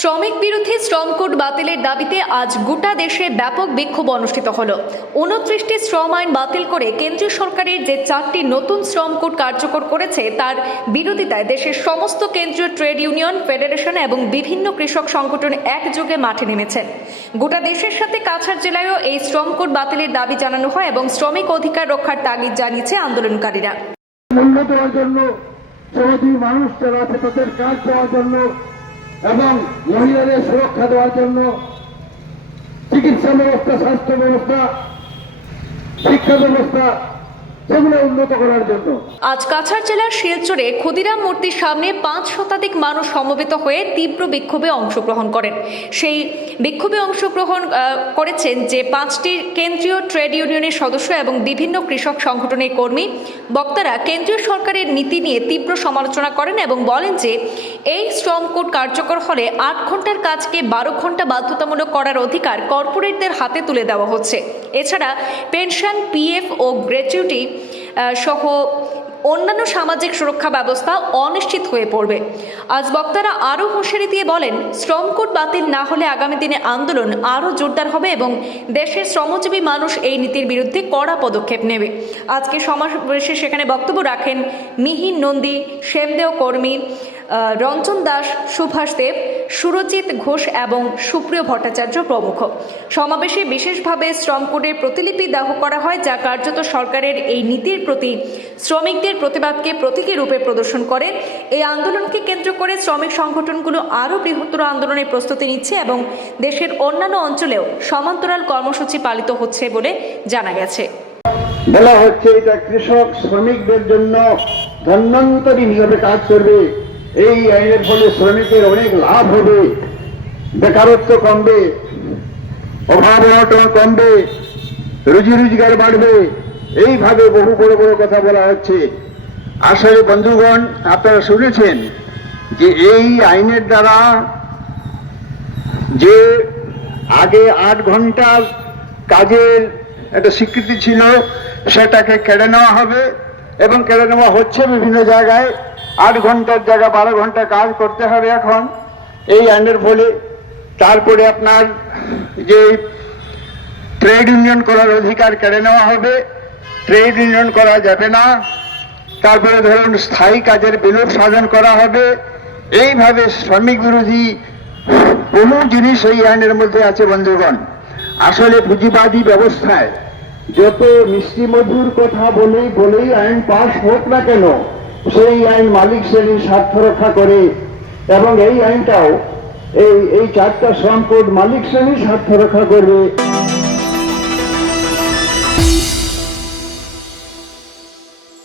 শ্রমিক বিরোধী শ্রম কোড বাতিলের দাবিতে আজ গোটা দেশে ব্যাপক বিক্ষোভ অনুষ্ঠিত হল। উনত্রিশটি শ্রম আইন বাতিল করে কেন্দ্রীয় সরকারের যে চারটি নতুন শ্রম কোড কার্যকর করেছে, তার বিরোধিতায় দেশের সমস্ত কেন্দ্রীয় ট্রেড ইউনিয়ন, ফেডারেশন এবং বিভিন্ন কৃষক সংগঠন একযোগে মাঠে নেমেছে। গোটা দেশের সাথে কাছাড় জেলায়ও এই শ্রম কোড বাতিলের দাবি জানানো হয় এবং শ্রমিক অধিকার রক্ষার তাগিদ জানিয়েছে আন্দোলনকারীরা। মানুষ তাদের কাজ জন্য এবং মহিলাদের সুরক্ষা দেওয়ার জন্য চিকিৎসা ব্যবস্থা স্বাস্থ্য ব্যবস্থা শিক্ষা ব্যবস্থা আজ কাছাড় জেলার শিলচরে ক্ষুদিরাম মূর্তির সামনে পাঁচ শতাধিক মানুষ সমবেত হয়ে তীব্র বিক্ষোভে অংশগ্রহণ করেন। সেই বিক্ষোভে অংশগ্রহণ করেছেন যে পাঁচটি কেন্দ্রীয় ট্রেড ইউনিয়নের সদস্য এবং বিভিন্ন কৃষক সংগঠনের কর্মী। বক্তারা কেন্দ্রীয় সরকারের নীতি নিয়ে তীব্র সমালোচনা করেন এবং বলেন যে, এই শ্রম কোড কার্যকর হলে আট ঘণ্টার কাজকে বারো ঘণ্টা বাধ্যতামূলক করার অধিকার কর্পোরেটদের হাতে তুলে দেওয়া হচ্ছে। এছাড়া পেনশন, পিএফ ও গ্র্যাচুইটি সহ অন্যান্য সামাজিক সুরক্ষা ব্যবস্থা অনিশ্চিত হয়ে পড়বে। আজ বক্তারা আরও হুঁশিয়ারি দিয়ে বলেন শ্রম কোড বাতিল না হলে আগামী দিনে আন্দোলন আরও জোরদার হবে এবং দেশের শ্রমজীবী মানুষ এই নীতির বিরুদ্ধে কড়া পদক্ষেপ নেবে। আজকে সমাবেশে সেখানে বক্তব্য রাখেন মিহিন নন্দী, শ্যামদেও কর্মী রঞ্জন দাস, সুভাষ দেব। সুরজিৎ ঘোষ এবং সুপ্রিয় ভট্টাচার্য প্রমুখ। সমাবেশে বিশেষভাবে শ্রম কোডের প্রতিলিপি দাহ করা হয়, যা কার্যত সরকারের এই নীতির প্রতি, শ্রমিকদের প্রতিবাদকে প্রতীকী রূপে প্রদর্শন করে। এই আন্দোলনকে কেন্দ্র করে শ্রমিক সংগঠনগুলো আরও বৃহত্তর আন্দোলনের প্রস্তুতি নিচ্ছে এবং দেশের অন্যান্য অঞ্চলেও সমান্তরাল কর্মসূচি পালিত হচ্ছে বলে জানা গেছে। বলা হচ্ছে এটা কৃষক শ্রমিকদের জন্য ধন্যন্তরী হিসাবে কাজ করবে। এই আইনের ফলে শ্রমিকের অনেক লাভ হবে। বেকারত্ব কমবে, অভাব অনটন কমবে, রুজি রোজগার বাড়বে। এইভাবে বহু বড় বড় কথা বলা হচ্ছে। আসলে বন্ধুগণ, আপনারা শুনেছেন যে এই আইনের দ্বারা যে আগে আট ঘণ্টার কাজের একটা স্বীকৃতি ছিল, সেটাকে কেড়ে নেওয়া হবে এবং কেড়ে নেওয়া হচ্ছে বিভিন্ন জায়গায়। আট ঘণ্টার জায়গায় বারো ঘণ্টা কাজ করতে হবে এখন। এই আইনের ফলে তারপরে আপনার যে ট্রেড ইউনিয়ন করার অধিকার কেড়ে নেওয়া হবে। ট্রেড ইউনিয়ন করা যাবে না। তারপরে ধরুন স্থায়ী কাজের বিলোপ সাধন করা হবে। এইভাবে শ্রমিক বিরোধী বহু জিনিস এই আইনের মধ্যে আছে বন্ধুগণ। আসলে পুঁজিবাদী ব্যবস্থায় যত মিষ্টি মধুর কথা বলেই বলেই আইন পাশ হোক না কেন সেই আইন মালিক শ্রেণির স্বার্থ রক্ষা করে এবং এই আইনটাও এই এই চারটা শ্রম মালিক শ্রেণির স্বার্থ রক্ষা করবে।